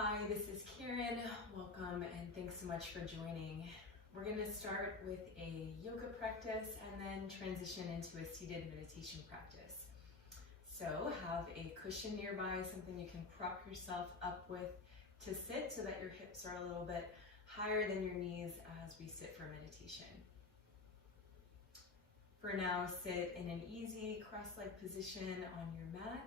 Hi, this is Karen. Welcome and thanks so much for joining. We're going to start with a yoga practice and then transition into a seated meditation practice. So have a cushion nearby, something you can prop yourself up with to sit so that your hips are a little bit higher than your knees as we sit for meditation. For now, sit in an easy cross-legged position on your mat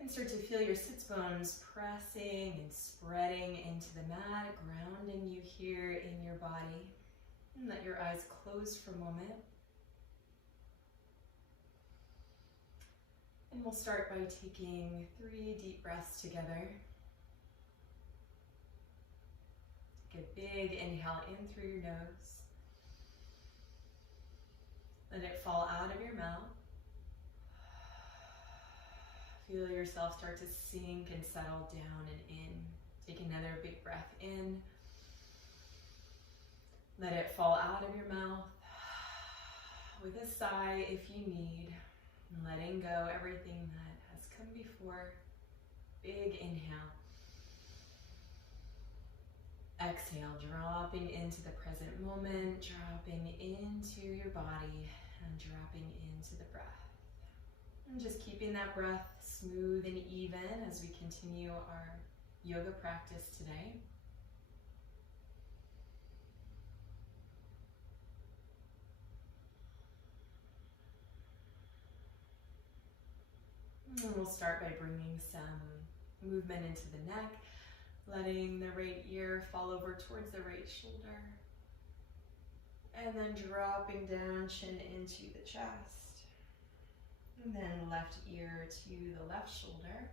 and start to feel your sits bones pressing and spreading into the mat, grounding you here in your body. And let your eyes close for a moment. And we'll start by taking 3 deep breaths together. Take a big inhale in through your nose. Let it fall out of your mouth. Feel yourself start to sink and settle down and in. Take another big breath in. Let it fall out of your mouth with a sigh if you need. Letting go everything that has come before. Big inhale. Exhale, dropping into the present moment, dropping into your body and dropping into the breath. And just keeping that breath smooth and even as we continue our yoga practice today. And we'll start by bringing some movement into the neck, letting the right ear fall over towards the right shoulder, and then dropping down, chin into the chest. And then left ear to the left shoulder.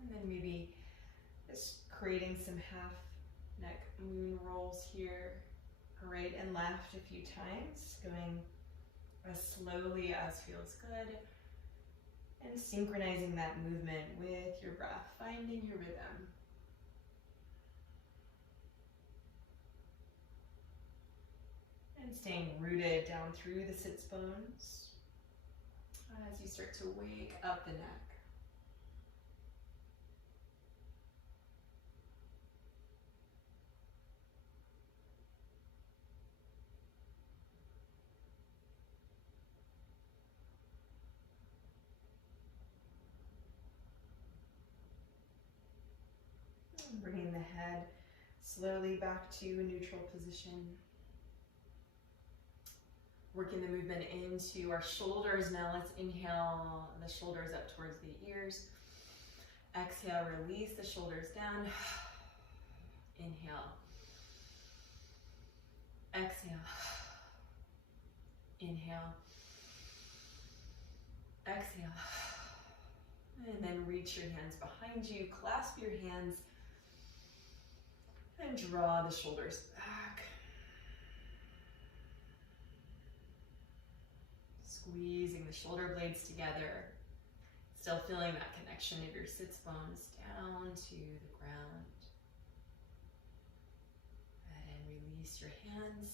And then maybe just creating some half neck moon rolls here, right and left a few times, going as slowly as feels good, and synchronizing that movement with your breath, finding your rhythm. And staying rooted down through the sits bones as you start to wake up the neck. And bringing the head slowly back to a neutral position. Working the movement into our shoulders. Now let's inhale the shoulders up towards the ears. Exhale, release the shoulders down. Inhale. Exhale. Inhale. Exhale. And then reach your hands behind you. Clasp your hands. And draw the shoulders back. Squeezing the shoulder blades together, still feeling that connection of your sits bones down to the ground. And release your hands.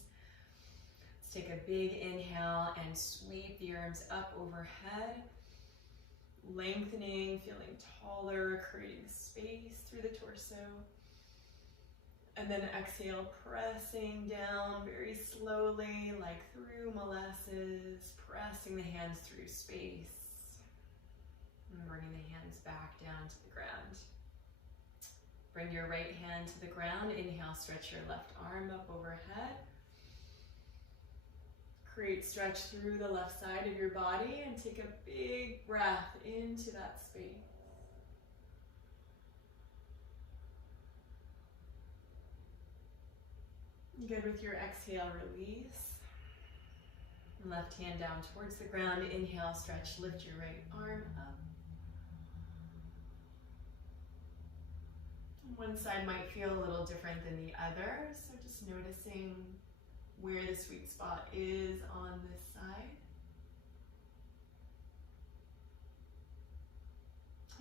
Let's take a big inhale and sweep the arms up overhead, lengthening, feeling taller, creating space through the torso. And then exhale, pressing down very slowly, like through molasses, pressing the hands through space. And bringing the hands back down to the ground. Bring your right hand to the ground. Inhale, stretch your left arm up overhead. Create stretch through the left side of your body and take a big breath into that space. Good. With your exhale, release. Left hand down towards the ground. Inhale, stretch, lift your right arm up. One side might feel a little different than the other, so just noticing where the sweet spot is on this side.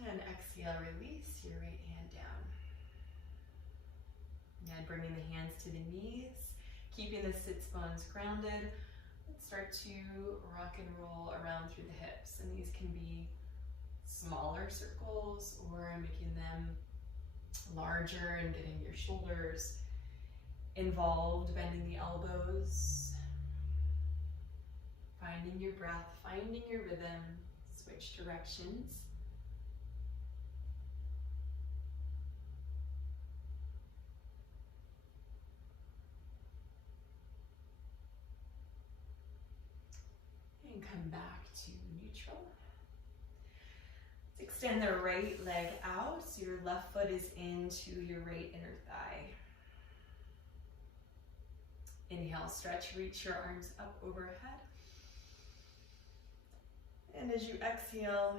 And exhale, release your right hand down. And bringing the hands to the knees, keeping the sits bones grounded. Let's start to rock and roll around through the hips. And these can be smaller circles or making them larger and getting your shoulders involved, bending the elbows, finding your breath, finding your rhythm, switch directions. And come back to neutral. Let's extend the right leg out so your left foot is into your right inner thigh. Inhale, stretch, reach your arms up overhead. And as you exhale,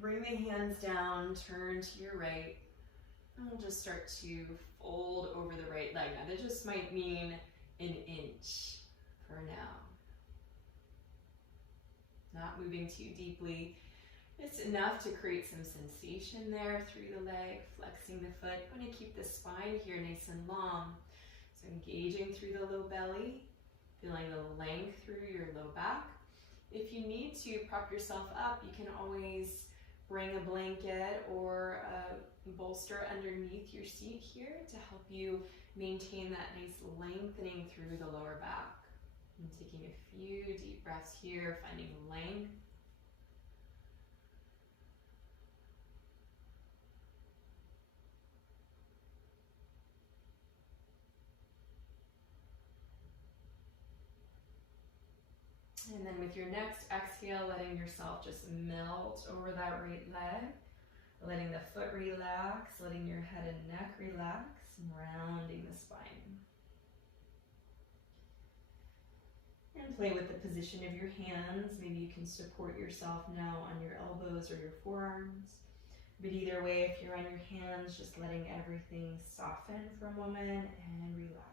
bring the hands down, turn to your right. And we'll just start to fold over the right leg. Now that just might mean an inch for now. Not moving too deeply. It's enough to create some sensation there through the leg, flexing the foot. You want to keep the spine here nice and long. So engaging through the low belly, feeling the length through your low back. If you need to prop yourself up, you can always bring a blanket or a bolster underneath your seat here to help you maintain that nice lengthening through the lower back. And taking a few deep breaths here, finding length. And then with your next exhale, letting yourself just melt over that right leg, letting the foot relax, letting your head and neck relax, and rounding the spine. And play with the position of your hands. Maybe you can support yourself now on your elbows or your forearms. But either way, if you're on your hands, just letting everything soften for a moment and relax.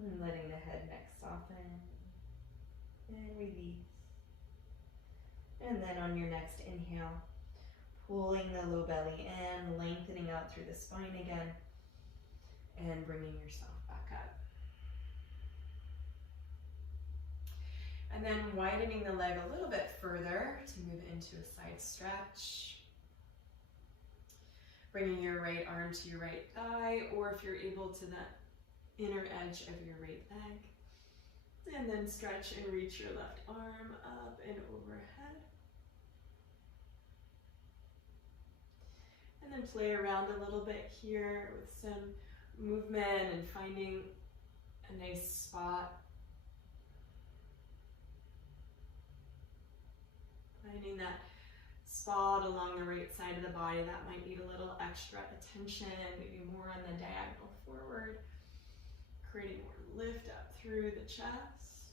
And letting the head, neck soften and release. And then on your next inhale, pulling the low belly in, lengthening out through the spine again, and bringing yourself back up. And then widening the leg a little bit further to move into a side stretch. Bringing your right arm to your right thigh, or if you're able to that inner edge of your right leg. And then stretch and reach your left arm up and overhead. And then play around a little bit here with some movement and finding a nice spot. Finding that spot along the right side of the body that might need a little extra attention, maybe more on the diagonal forward. Creating more lift up through the chest.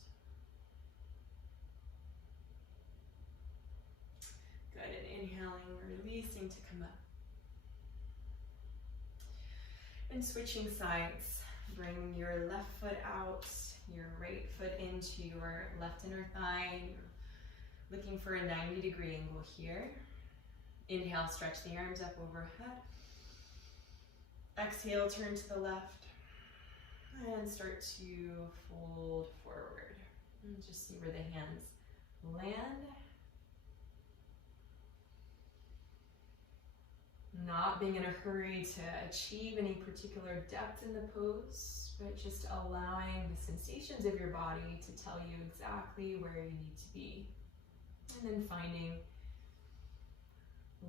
Good, and inhaling, releasing to come up. And switching sides, bring your left foot out, your right foot into your left inner thigh. You're looking for a 90-degree angle here. Inhale, stretch the arms up overhead. Exhale, turn to the left. And start to fold forward. And just see where the hands land. Not being in a hurry to achieve any particular depth in the pose, but just allowing the sensations of your body to tell you exactly where you need to be. And then finding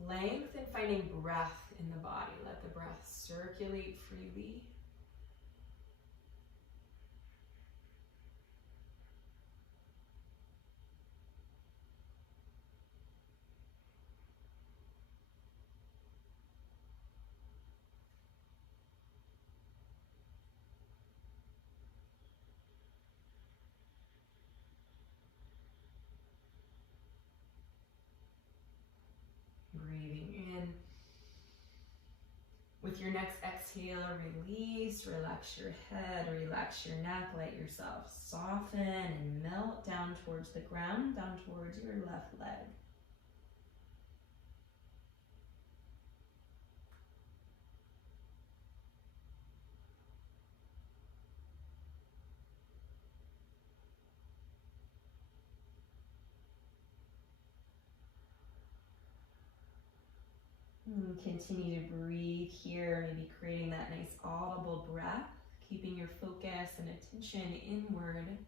length and finding breath in the body. Let the breath circulate freely. Breathing in. With your next exhale, release, relax your head, relax your neck, let yourself soften and melt down towards the ground, down towards your left leg. And continue to breathe here, maybe creating that nice audible breath, keeping your focus and attention inward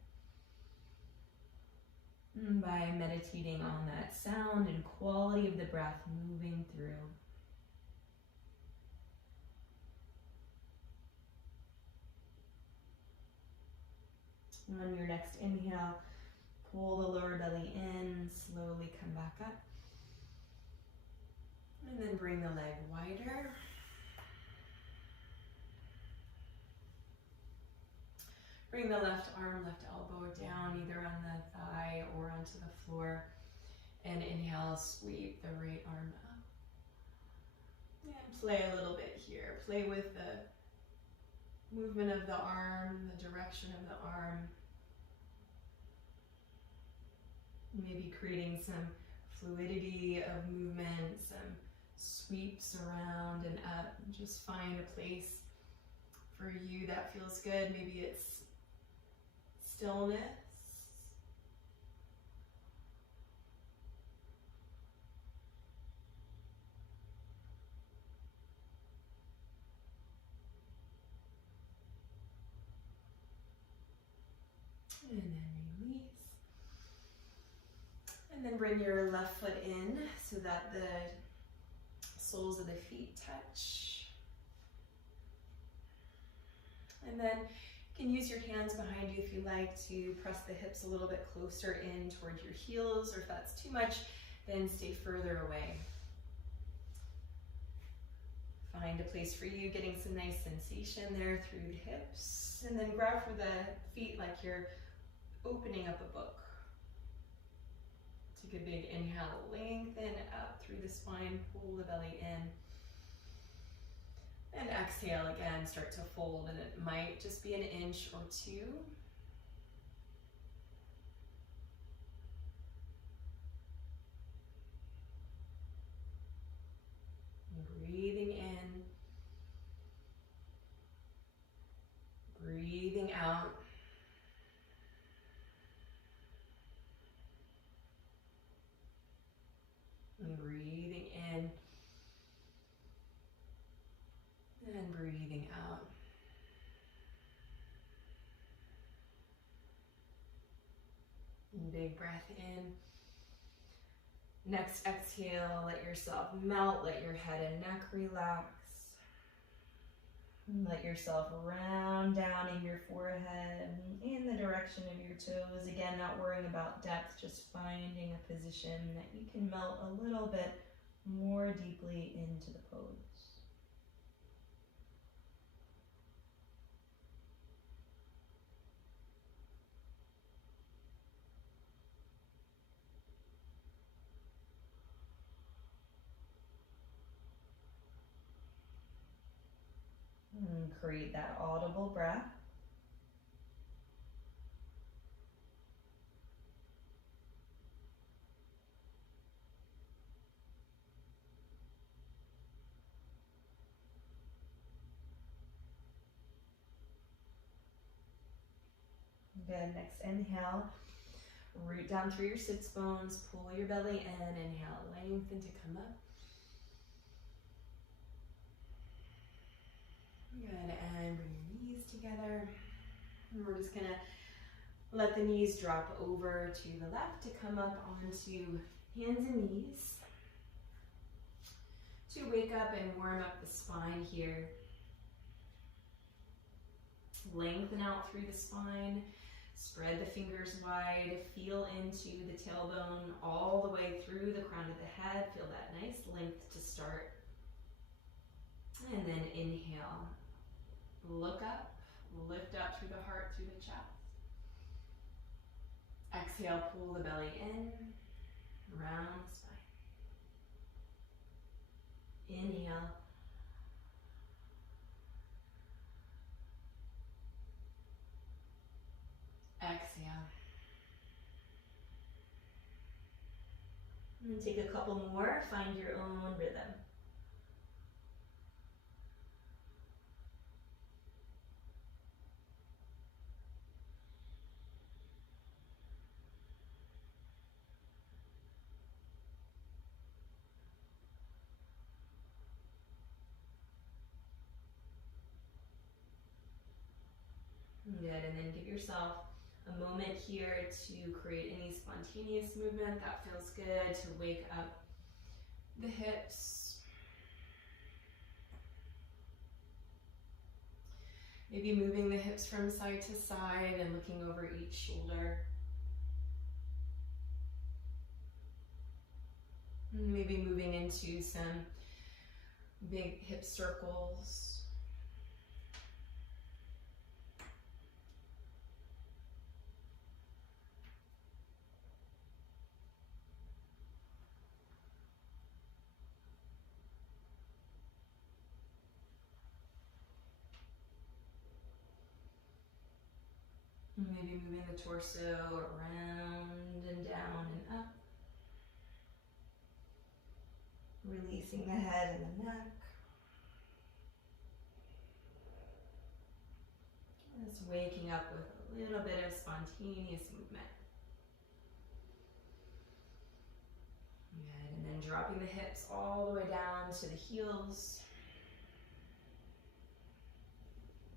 by meditating on that sound and quality of the breath moving through. On your next inhale, pull the lower belly in, slowly come back up. And then bring the leg wider. Bring the left arm, left elbow down, either on the thigh or onto the floor. And inhale, sweep the right arm up. And play a little bit here. Play with the movement of the arm, the direction of the arm. Maybe creating some fluidity of movement, some sweeps around and up. Just find a place for you that feels good. Maybe it's stillness. And then release. And then bring your left foot in so that the soles of the feet touch. And then you can use your hands behind you if you like to press the hips a little bit closer in toward your heels, or if that's too much, then stay further away. Find a place for you, getting some nice sensation there through the hips, and then grab for the feet like you're opening up a book. Take a big inhale, lengthen up through the spine, pull the belly in. And exhale again, start to fold, and it might just be an inch or two. Breathing in, breathing out. And breathing in and breathing out. And big breath in. Next exhale, let yourself melt, let your head and neck relax. Let yourself round down in your forehead, in the direction of your toes. Again, not worrying about depth, just finding a position that you can melt a little bit more deeply into the pose. And create that audible breath. Good, next inhale, root down through your sits bones, pull your belly in, inhale, lengthen to come up. Good, and bring your knees together. And we're just gonna let the knees drop over to the left to come up onto hands and knees. To wake up and warm up the spine here. Lengthen out through the spine. Spread the fingers wide, feel into the tailbone all the way through the crown of the head. Feel that nice length to start. And then inhale. Look up, lift up through the heart, through the chest. Exhale, pull the belly in, round the spine. Inhale. Exhale. And take a couple more, find your own rhythm. Good, and then give yourself a moment here to create any spontaneous movement that feels good, to wake up the hips. Maybe moving the hips from side to side and looking over each shoulder. Maybe moving into some big hip circles. Maybe moving the torso around and down and up. Releasing the head and the neck. Just waking up with a little bit of spontaneous movement. Good, and then dropping the hips all the way down to the heels.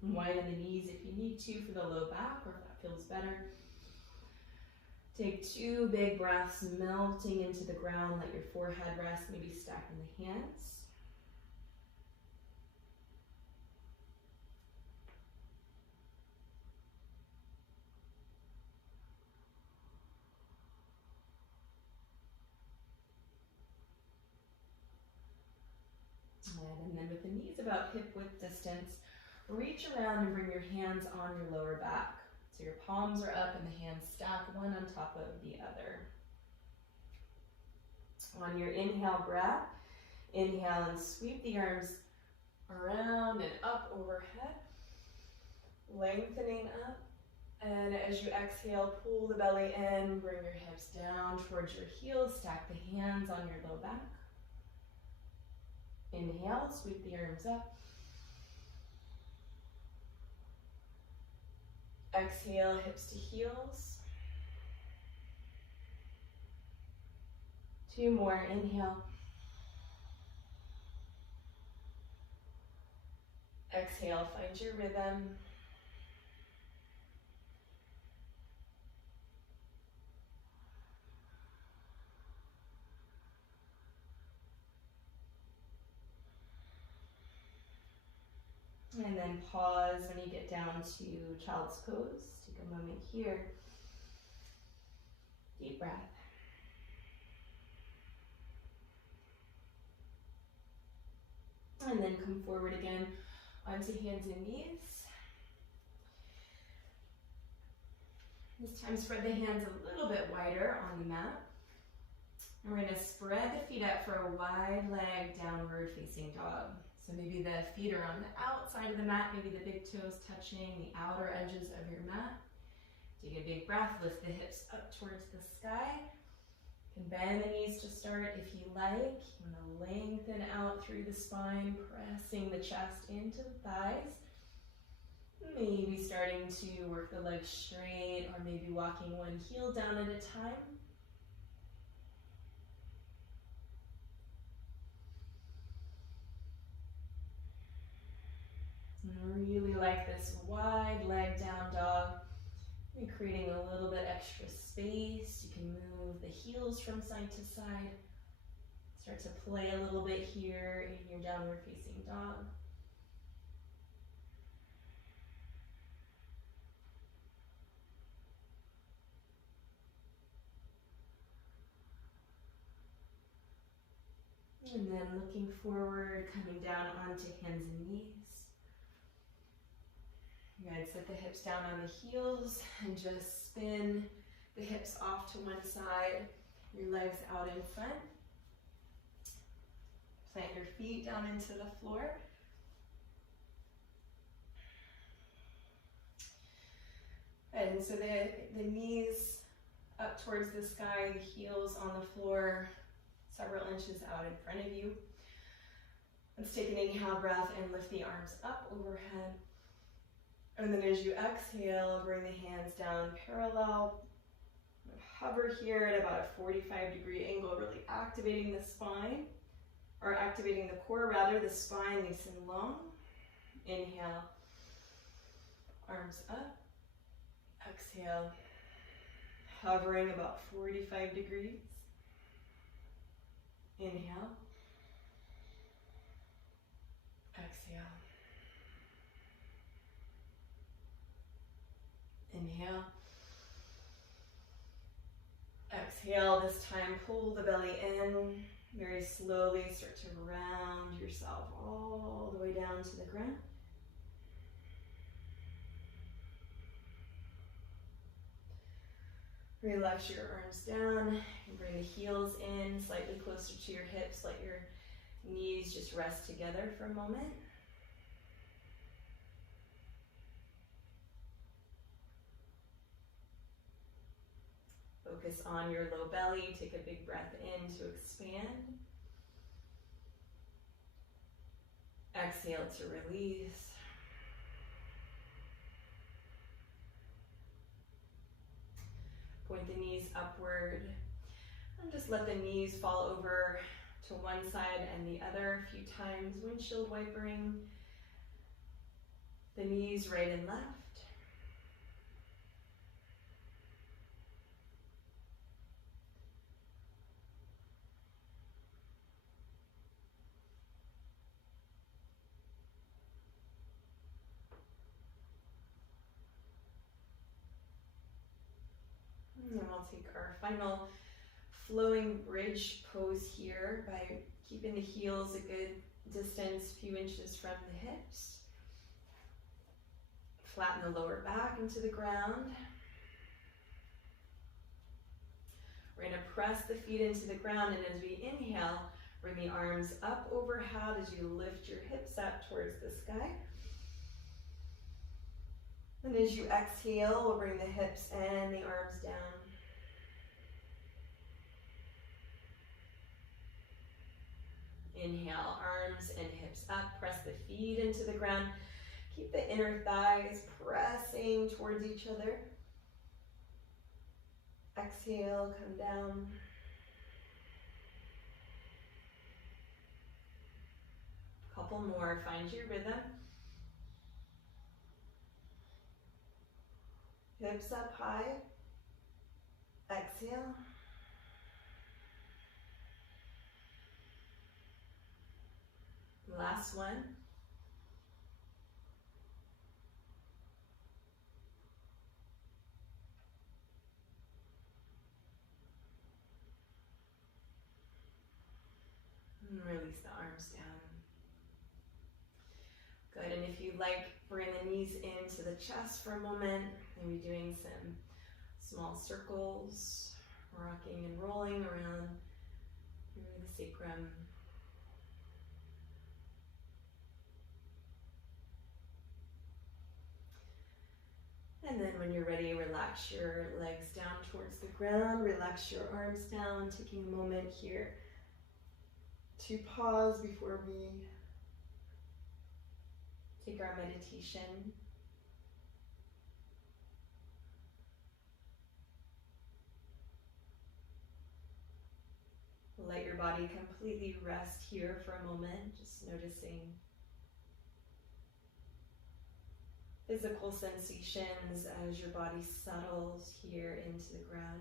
Widen the knees if you need to for the low back, or if that feels better. Take 2 big breaths, melting into the ground. Let your forehead rest, maybe stacking the hands. And then with the knees about hip width distance, reach around and bring your hands on your lower back. So your palms are up and the hands stack one on top of the other. On your inhale breath, inhale and sweep the arms around and up overhead, lengthening up. And as you exhale, pull the belly in, bring your hips down towards your heels, stack the hands on your low back. Inhale, sweep the arms up. Exhale, hips to heels. 2 more, inhale. Exhale, find your rhythm. And then pause when you get down to child's pose. Take a moment here. Deep breath. And then come forward again onto hands and knees. This time spread the hands a little bit wider on the mat. And we're going to spread the feet up for a wide leg downward facing dog. So maybe the feet are on the outside of the mat, maybe the big toes touching the outer edges of your mat. Take a big breath, lift the hips up towards the sky. You can bend the knees to start if you like. You want to lengthen out through the spine, pressing the chest into the thighs. Maybe starting to work the legs straight, or maybe walking one heel down at a time. And I really like this wide leg down dog. And creating a little bit extra space. You can move the heels from side to side. Start to play a little bit here in your downward facing dog. And then looking forward, coming down onto hands and knees. Good, set the hips down on the heels and just spin the hips off to one side, your legs out in front. Plant your feet down into the floor. And so the knees up towards the sky, the heels on the floor, several inches out in front of you. Let's take an inhale breath and lift the arms up overhead. And then as you exhale, bring the hands down parallel. Hover here at about a 45-degree angle, really activating the spine, or activating the core rather, the spine nice and long. Inhale, arms up. Exhale, hovering about 45 degrees. Inhale. Exhale. Inhale. Exhale. This time, pull the belly in. Very slowly start to round yourself all the way down to the ground. Relax your arms down and bring the heels in slightly closer to your hips. Let your knees just rest together for a moment. Focus on your low belly. Take a big breath in to expand. Exhale to release. Point the knees upward. And just let the knees fall over to one side and the other a few times. Windshield wipering the knees right and left. And we'll take our final flowing bridge pose here by keeping the heels a good distance, few inches from the hips. Flatten the lower back into the ground. We're going to press the feet into the ground, and as we inhale, bring the arms up overhead as you lift your hips up towards the sky. And as you exhale, we'll bring the hips and the arms down. Inhale, arms and hips up. Press the feet into the ground. Keep the inner thighs pressing towards each other. Exhale, come down. Couple more, find your rhythm. Hips up high. Exhale. Last one. And release the arms down. Good, and if you like, bring the knees into the chest for a moment. Maybe doing some small circles, rocking and rolling around through the sacrum. And then when you're ready, relax your legs down towards the ground, relax your arms down, taking a moment here to pause before we take our meditation. Let your body completely rest here for a moment, just noticing physical sensations as your body settles here into the ground.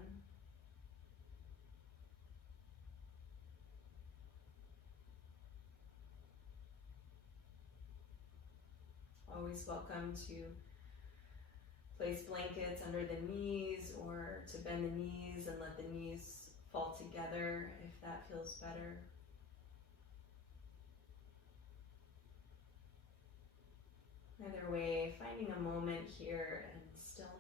Always welcome to place blankets under the knees or to bend the knees and let the knees fall together if that feels better. Either way, finding a moment here in stillness.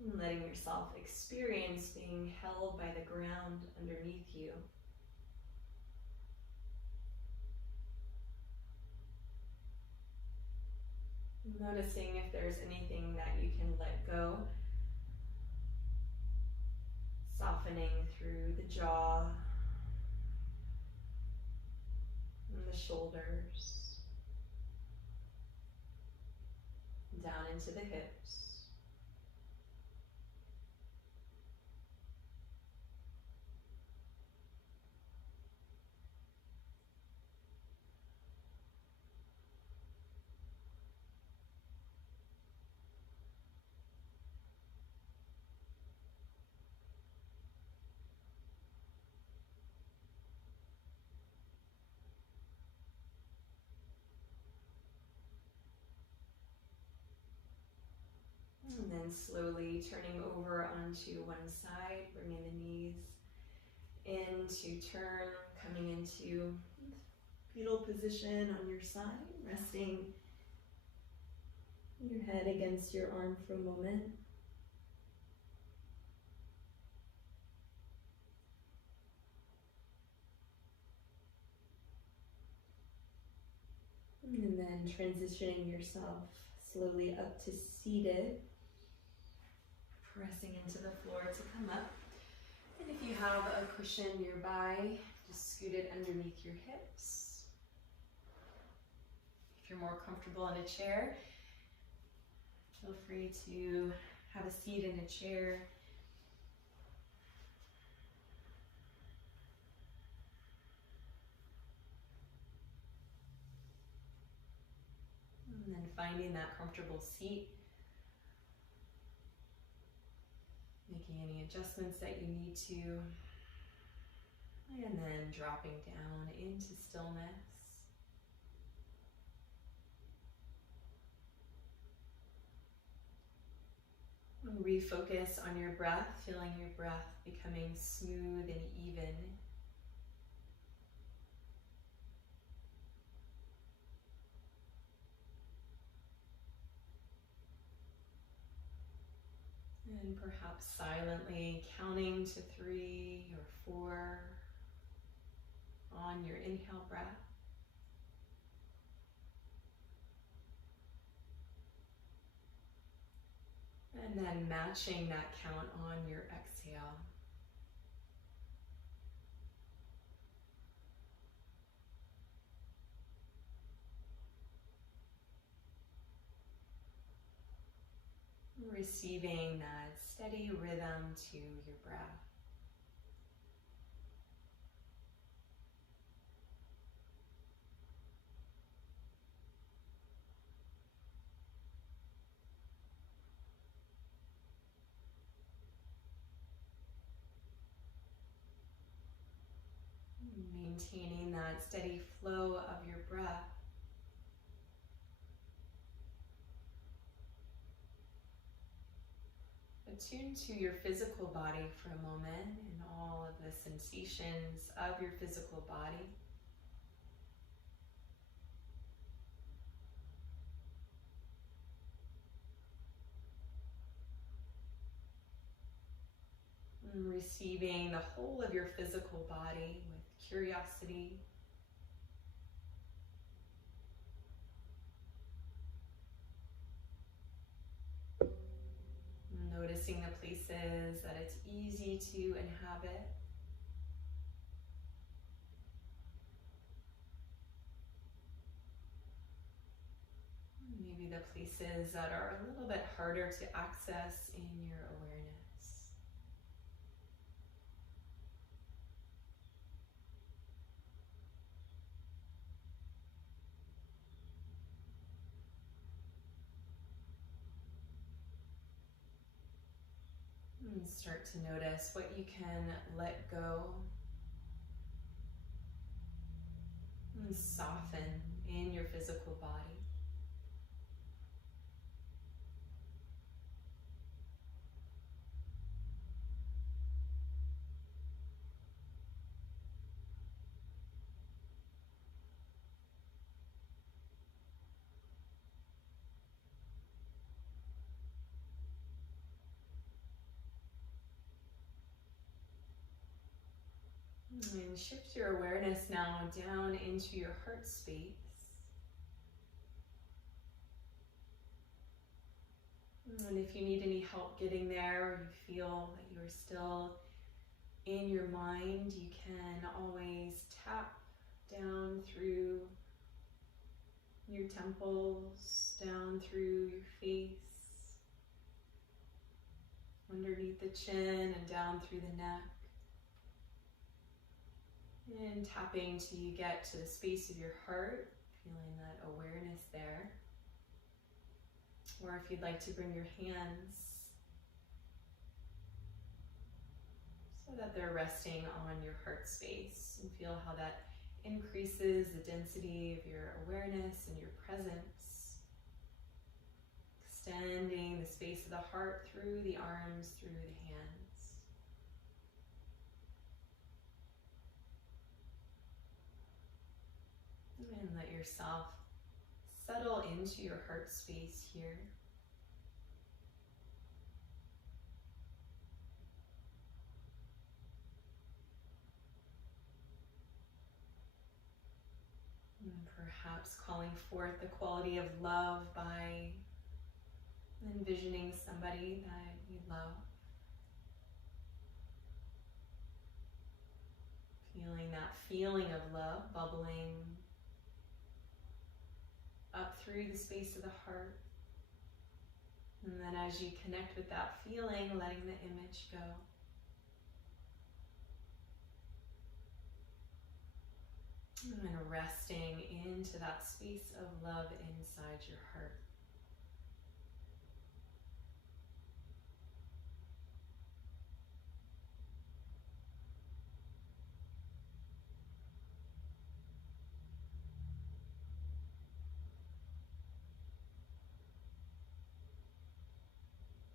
And letting yourself experience being held by the ground underneath you. Noticing if there's anything that you can let go. Softening through the jaw. and the shoulders, down into the hips. And then slowly turning over onto one side, bringing the knees in to turn, coming into fetal position on your side, resting your head against your arm for a moment. And then transitioning yourself slowly up to seated, pressing into the floor to come up. And if you have a cushion nearby, just scoot it underneath your hips. If you're more comfortable in a chair, feel free to have a seat in a chair. And then finding that comfortable seat, making any adjustments that you need to, and then dropping down into stillness. Refocus on your breath, feeling your breath becoming smooth and even. And perhaps silently counting to 3 or 4 on your inhale breath. And then matching that count on your exhale. Receiving that steady rhythm to your breath. Maintaining that steady flow of your breath. Attune to your physical body for a moment and all of the sensations of your physical body. And receiving the whole of your physical body with curiosity. Noticing the places that it's easy to inhabit. Maybe the places that are a little bit harder to access in your awareness. And start to notice what you can let go and soften in your physical body. And shift your awareness now down into your heart space. And if you need any help getting there, or you feel that you're still in your mind, you can always tap down through your temples, down through your face, underneath the chin and down through the neck. And tapping till you get to the space of your heart, feeling that awareness there. Or if you'd like to bring your hands so that they're resting on your heart space, and feel how that increases the density of your awareness and your presence. Extending the space of the heart through the arms, through the hands. And let yourself settle into your heart space here. And perhaps calling forth the quality of love by envisioning somebody that you love. Feeling that feeling of love bubbling up through the space of the heart. And then as you connect with that feeling, letting the image go. And resting into that space of love inside your heart.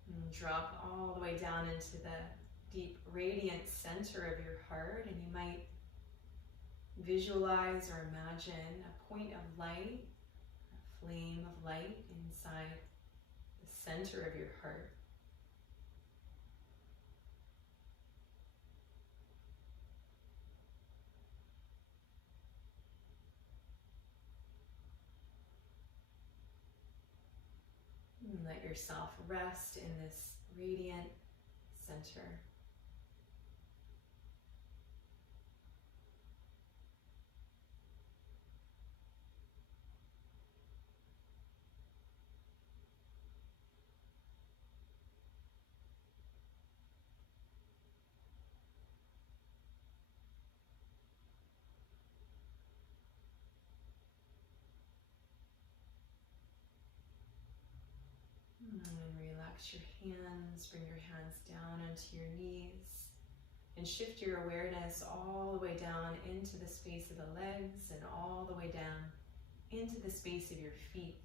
And drop all the way down into the deep radiant center of your heart, and you might visualize or imagine a point of light, a flame of light inside the center of your heart. And let yourself rest in this radiant center. And relax your hands, bring your hands down onto your knees, and shift your awareness all the way down into the space of the legs and all the way down into the space of your feet.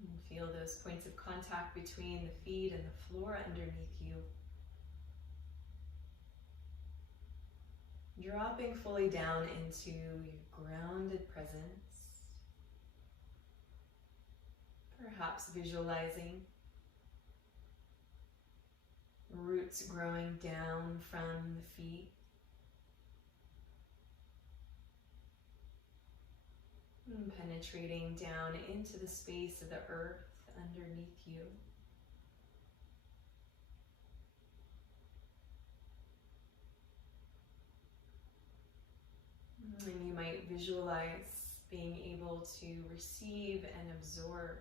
And feel those points of contact between the feet and the floor underneath you. Dropping fully down into your grounded presence. Perhaps visualizing roots growing down from the feet. And penetrating down into the space of the earth underneath you. And you might visualize being able to receive and absorb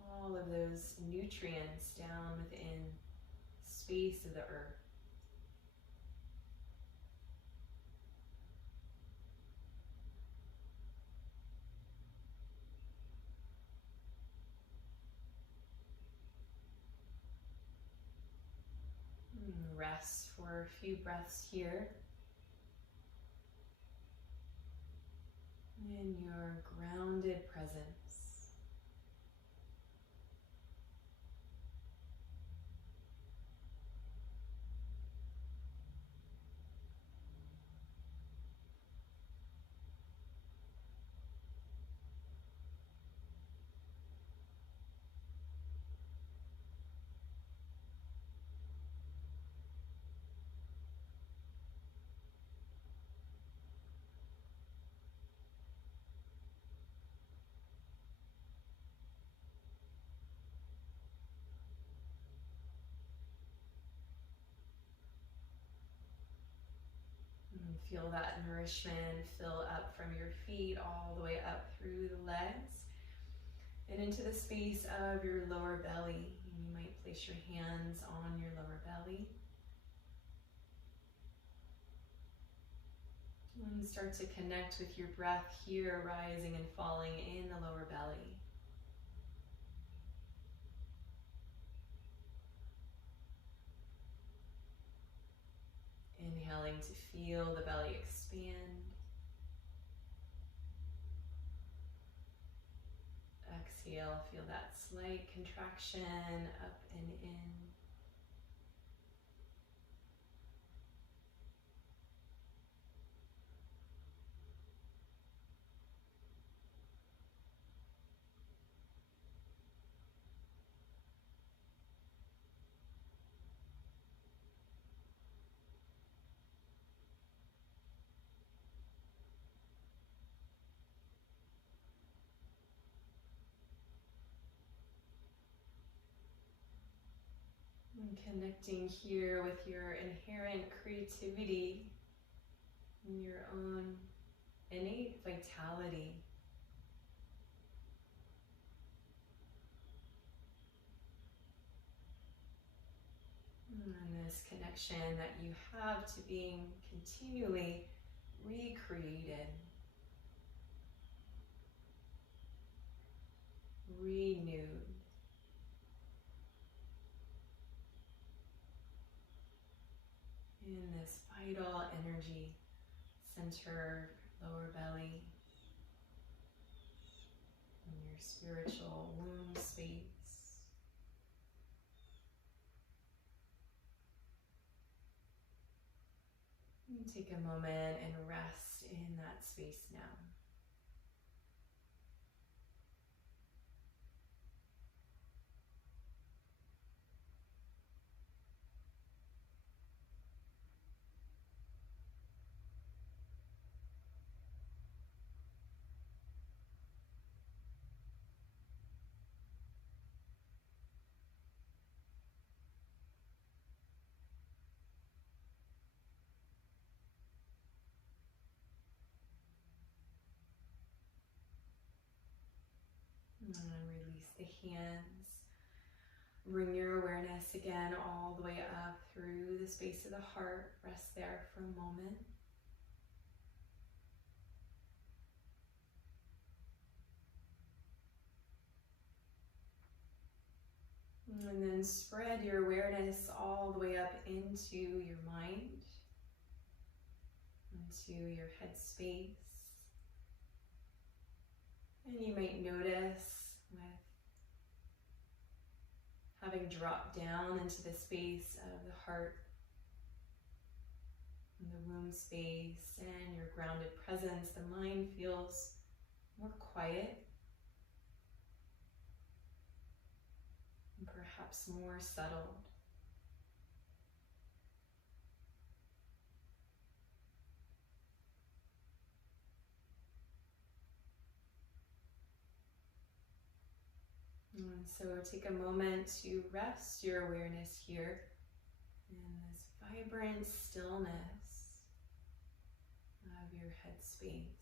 all of those nutrients down within the space of the earth. And rest for a few breaths here. In your grounded presence. And feel that nourishment fill up from your feet all the way up through the legs and into the space of your lower belly. And you might place your hands on your lower belly. And start to connect with your breath here, rising and falling in the lower belly. Inhaling to feel the belly expand. Exhale, feel that slight contraction up and in. And connecting here with your inherent creativity and your own innate vitality. And this connection that you have to being continually recreated, renewed. In this vital energy center, lower belly, in your spiritual womb space. And take a moment and rest in that space now. And release the hands. Bring your awareness again all the way up through the space of the heart. Rest there for a moment. And then spread your awareness all the way up into your mind, into your head space. And you might notice with having dropped down into the space of the heart and the womb space and your grounded presence, the mind feels more quiet and perhaps more settled. And so take a moment to rest your awareness here in this vibrant stillness of your head space.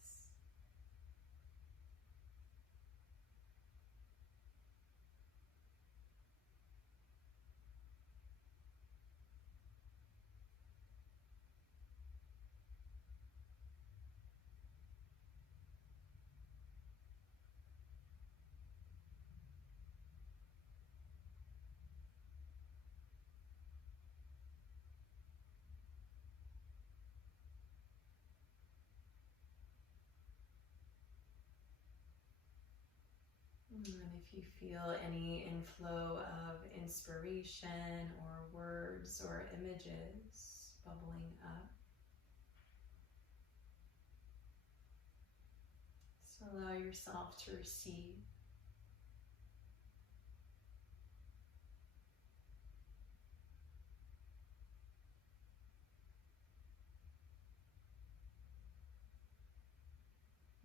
And if you feel any inflow of inspiration or words or images bubbling up, so allow yourself to receive.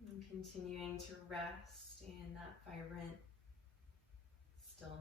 And continuing to rest in that vibrant stillness.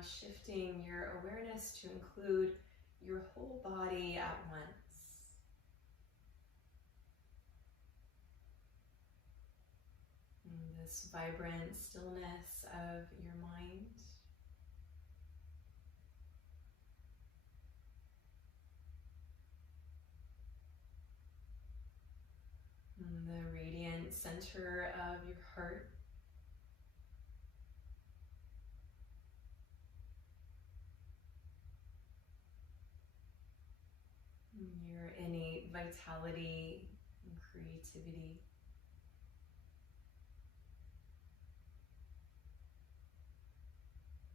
now shifting your awareness to include your whole body at once. And this vibrant stillness of your mind. And the radiant center of your heart. Your innate vitality and creativity.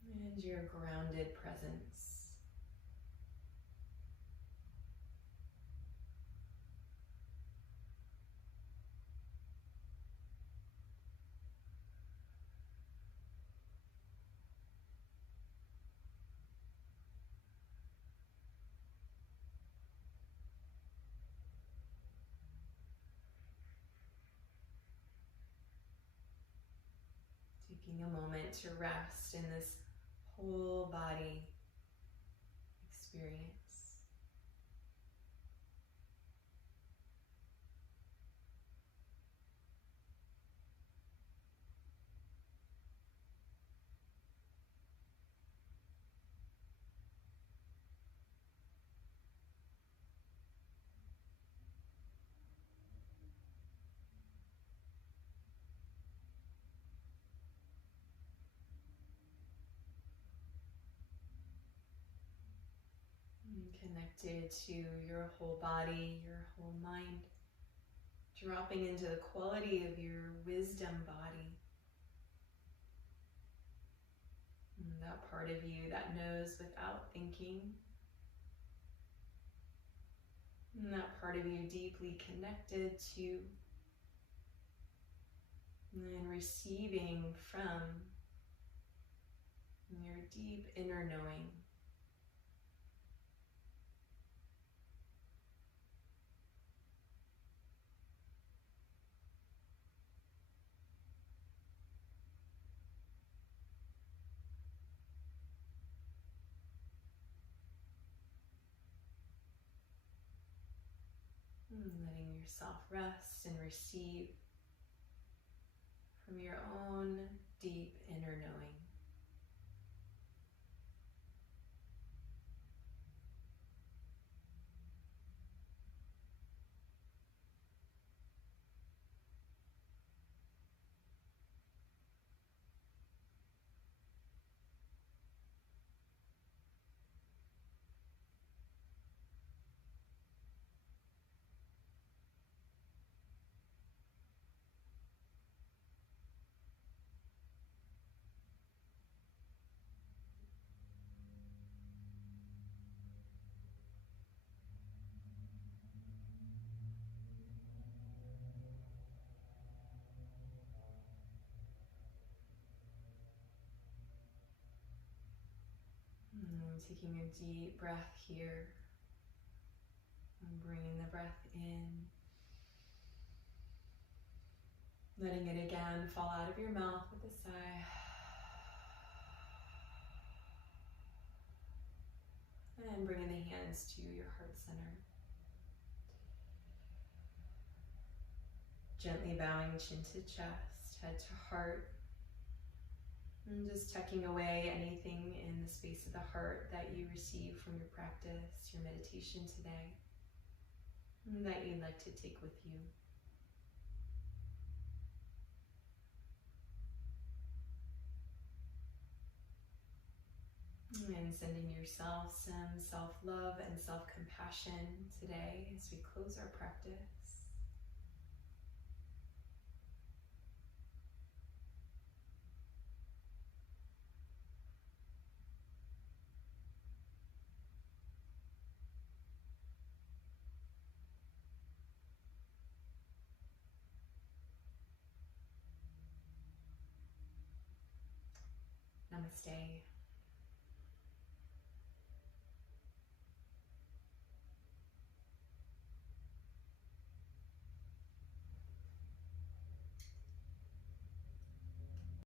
And your grounded presence. Taking a moment to rest in this whole body experience. Connected to your whole body, your whole mind, dropping into the quality of your wisdom body. And that part of you that knows without thinking. And that part of you deeply connected to and receiving from your deep inner knowing. Letting yourself rest and receive from your own deep inner knowing. Taking a deep breath here and bringing the breath in, letting it again fall out of your mouth with a sigh, and bringing the hands to your heart center. Gently bowing chin to chest, head to heart. And just tucking away anything in the space of the heart that you receive from your practice, your meditation today, and that you'd like to take with you. And sending yourself some self-love and self-compassion today as we close our practice. Namaste.